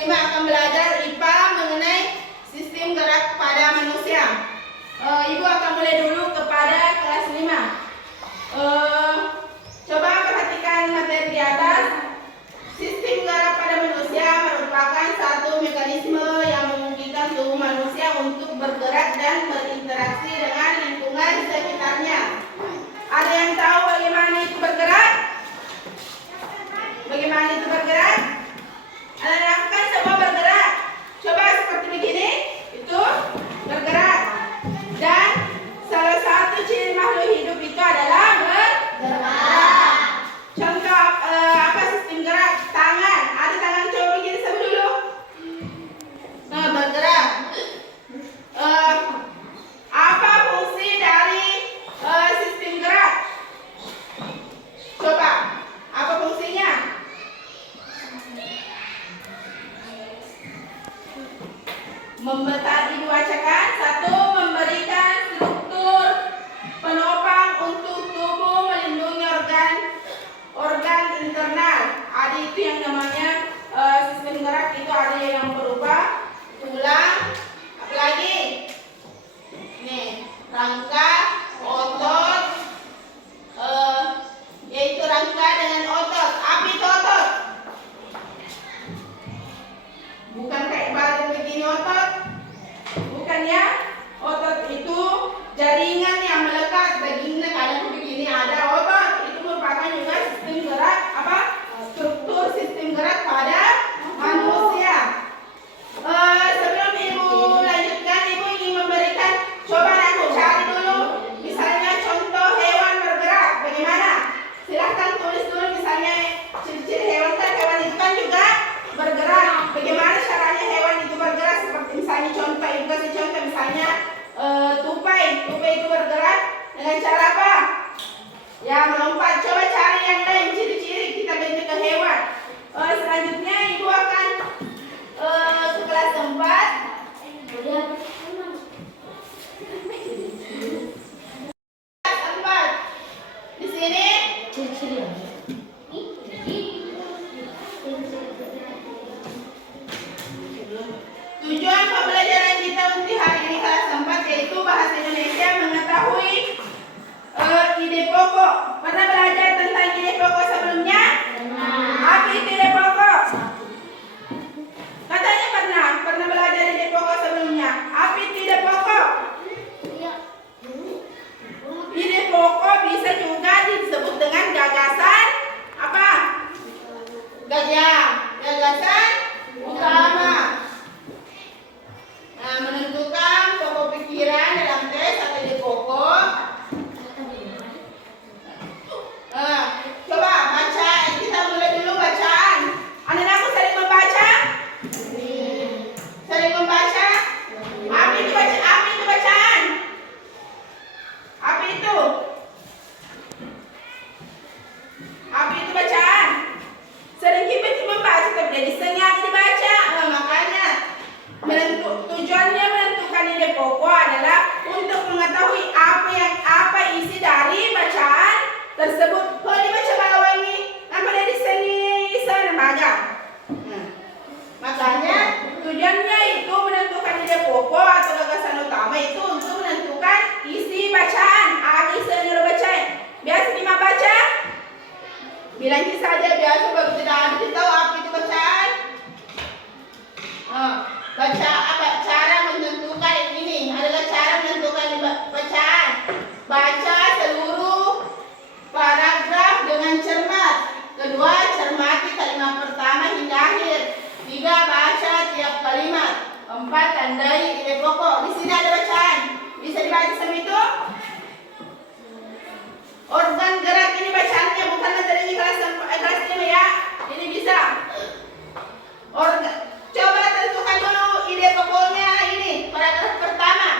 5 akan belajar IPA mengenai sistem gerak pada manusia. Ibu akan mulai dulu kepada kelas 5. Coba perhatikan materi di atas. Sistem gerak pada manusia merupakan satu mekanisme yang memungkinkan tubuh manusia untuk bergerak dan berinteraksi dengan lingkungan sekitarnya. Ada yang tahu bagaimana itu bergerak? Bagaimana itu bergerak? Ada yang lakukan semua bergerak. Coba seperti begini, itu bergerak. Dan salah satu ciri makhluk hidup itu adalah bergerak. Contoh apa sistem gerak? Tangan. Ada tangan, coba begini sama dulu. Nah, bergerak. Apa fungsi dari sistem gerak? Coba, apa fungsinya? Tadi dibacakan. 1. Memberikan struktur penopang untuk tubuh, melindungi organ internal. Ada itu yang namanya sistem gerak, itu ada yang berupa tulang, apalagi nih, rangka, otot, yaitu rangka dengan otot. Apa itu otot? Bukan kayak badan begini otot, bukan ya. Otot itu jaringan yang melekat, dagingnya kadang begini ada otot. Itu merupakan juga sistem gerak, apa? Struktur sistem gerak pada manusia. Sebelum ibu lanjutkan, ibu ingin memberikan, coba aku cari dulu misalnya contoh hewan bergerak bagaimana. Silahkan tulis dulu misalnya ciri-ciri hewan. Kan hewan itu kan juga bergerak. Bagaimana caranya hewan itu bergerak? Seperti misalnya contoh, ibu kasih contoh misalnya tupai itu bergerak dengan cara apa? Ya, melompat. Coba cari yang lain ciri-ciri kita bentuk ke hewan. Selanjutnya ibu akan ke kelas 4. Kelas 4. Di sini Ciri-ciri. tujuan pembelajaran kita untuk hari ini kelas 4 yaitu bahasa Indonesia mengetahui ide pokok. Pernah belajar tentang ide pokok sebelumnya? Apa itu ide pokok? Katanya pernah belajar ide pokok sebelumnya. Apa itu ide pokok? Ide pokok bisa juga disebut dengan gagasan apa? Gagasan utama. Nah, menentukan pokok pikiran dalam tes atau ide pokok. Coba baca, kita mulai dulu bacaan. Anak-anakku sering membaca? Sering membaca? Apa itu bacaan? Apa itu? Apa itu bacaan? Sering kita membaca tapi jadi sengaja dibaca. Makanya tujuannya menentukan ide pokok adalah untuk mengetahui apa isi dari bacaan tersebut. Kalau dibaca bawah ini, namanya di sini sana baga. Makanya tujuannya itu menentukan ide pokok atau gagasan utama itu untuk menentukan isi bacaan. Isi yang bacaan. Biasa Bima baca? Bilang saja biasa baru tidak ada kita tahu apa itu bacaan. Cara menentukan ini adalah cara menentukan bacaan. Baca seluruh paragraf dengan cermat. Kedua, cermati kalimat pertama hingga akhir. 3, baca tiap kalimat. 4, tandai ide pokok. Di sini ada bacaan. Bisa dibaca sama itu? Organ gerak ini bacaannya bukan materi ini kelas 5 ya. Ini bisa. Coba tentukan dulu ide pokoknya ini. Paragraf pertama.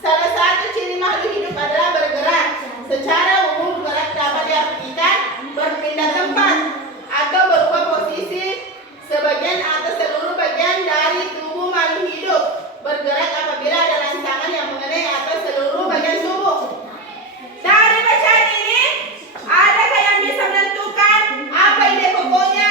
Salah satu ciri makhluk hidup adalah bergerak. Secara umum bergerak dapat diartikan berpindah tempat atau berubah posisi sebagian atau seluruh bagian dari tubuh makhluk hidup. Bergerak apabila ada rangsangan yang mengenai atau seluruh bagian tubuh. Dari bacaan ini, adakah yang bisa menentukan apa ide pokoknya?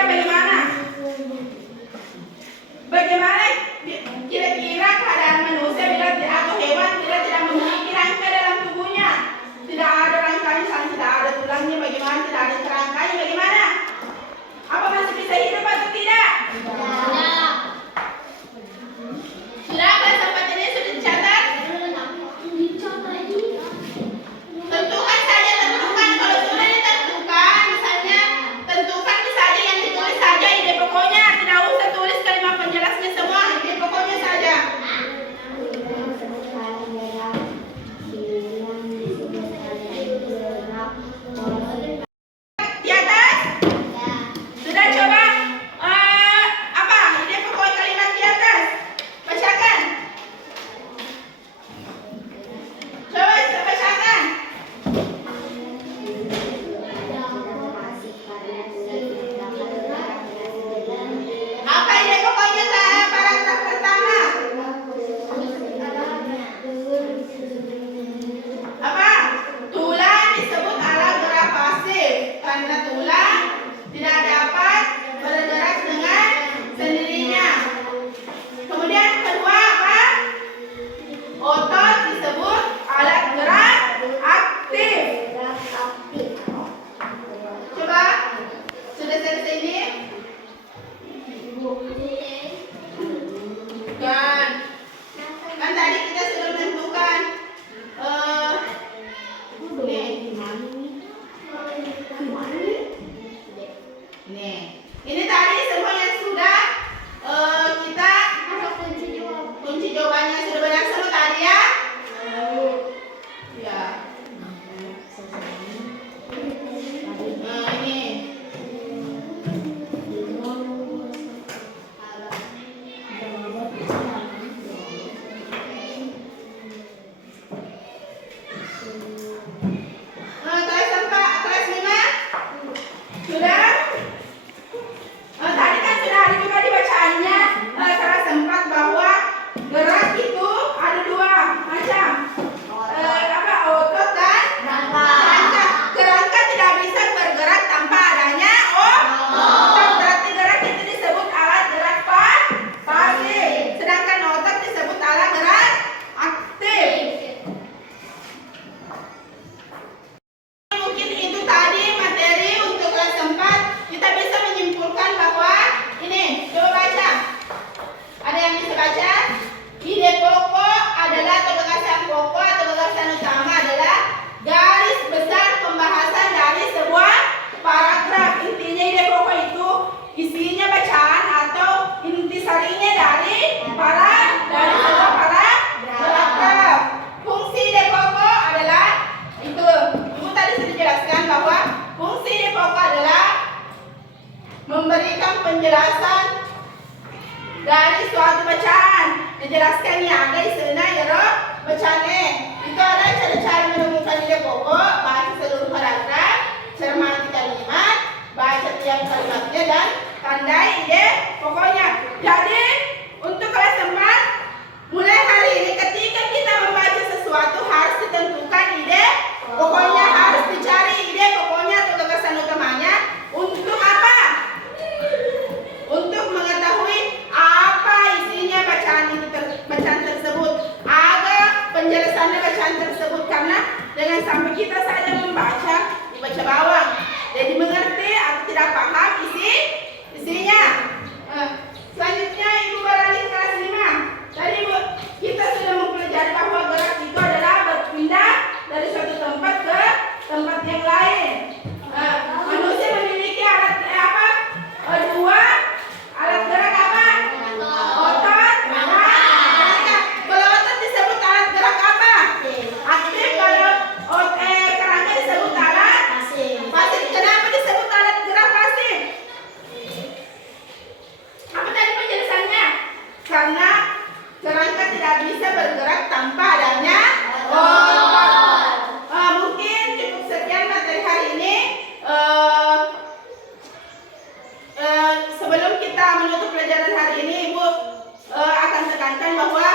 Kira-kira bagaimana? Bagaimana kira-kira keadaan manusia bila atau hewan bila tidak memiliki rangka dalam tubuhnya? Tidak ada rangkanya, tidak ada tulangnya, bagaimana? Tidak ada kerangkanya, bagaimana? Apa masih bisa hidup atau tidak? Tidak. Sudah kelas 4 ini sudah dicatat? Tentukan saja, tentukan. Kalau sudah ditentukan, misalnya tentukan saja yang ditulis saja ide pokoknya. Tidak usah tulis kalimat penjelasnya semua, ide pokoknya saja. Di atas? Sudah coba apa ide pokok kalimat di atas? Bacakan. Coba bacakan. Apa ide pokoknya paragraf pertama? Apa? Tulang disebut alat gerak pasif karena tulang tidak dapat bergerak dengan sendirinya. Kemudian kedua apa? Otot disebut alat gerak aktif. Coba sudah selesai ini? Kan tadi kita sudah menentukan ini tadi semua yang sudah kita kunci jawabannya sudah banyak semua tadi ya. Ya. Ini. Kelas 4, kelas 5 sudah? Tadi kan sudah juga dibacaannya kelas 4 bahwa gerak itu ada dua macam. Apa? Otot dan kerangka. Kerangka tidak bisa bergerak tanpa adanya otot. Berarti gerak itu disebut alat gerak pasif. Sedangkan otot disebut alat gerak aktif. Mungkin itu tadi materi untuk kelas 4. Kita bisa menyimpulkan bahwa ini, coba baca. Ada yang bisa baca? Ide pokok adalah atau gagasan pokok atau gagasan utama adalah garis besar pembahasan dari sebuah paragraf. Intinya ide pokok itu isinya bacaan atau intisarinya dari sebuah paragraf. Fungsi ide pokok adalah itu. Ibu tadi sudah jelaskan bahwa fungsi ide pokok adalah memberikan penjelasan dari suatu bacaan. Dijelaskan yang ada istilah ya bacaannya. Itu ada cara-cara menemukan ide pokok, baca seluruh paragraf, cermati kalimat, baca tiap kalimatnya dan tandai ide pokoknya. Jadi untuk kelas 4 mulai hari ini ketika kita membaca sesuatu harus ditentukan ide pokoknya, harus dicari ide pokoknya atau gagasan utamanya. Untuk apa? Untuk mengetahui apa isinya bacaan tersebut, agar penjelasannya bacaan tersebut, karena dengan sampai kita saja membaca dibaca bawang, jadi mengerti atau tidak paham isinya. Selanjutnya Ibu beralih kelas 5. Tadi Ibu kita sudah mempelajari bahwa gerak itu adalah berpindah dari suatu tempat ke tempat yang lain. Manusia memiliki alat apa? Dua alat gerak apa? Otot dan kerangka. Kalau otot disebut alat gerak apa? Aktif. Kalau kerangka disebut alat pasif. Kenapa disebut alat gerak pasif? Apa tadi penjelasannya? Karena kerangka tidak bisa bergerak tanpa adanya otot. Mungkin cukup sekian materi hari ini. Sebelum kita menutup pelajaran hari ini, Ibu akan tekankan bahwa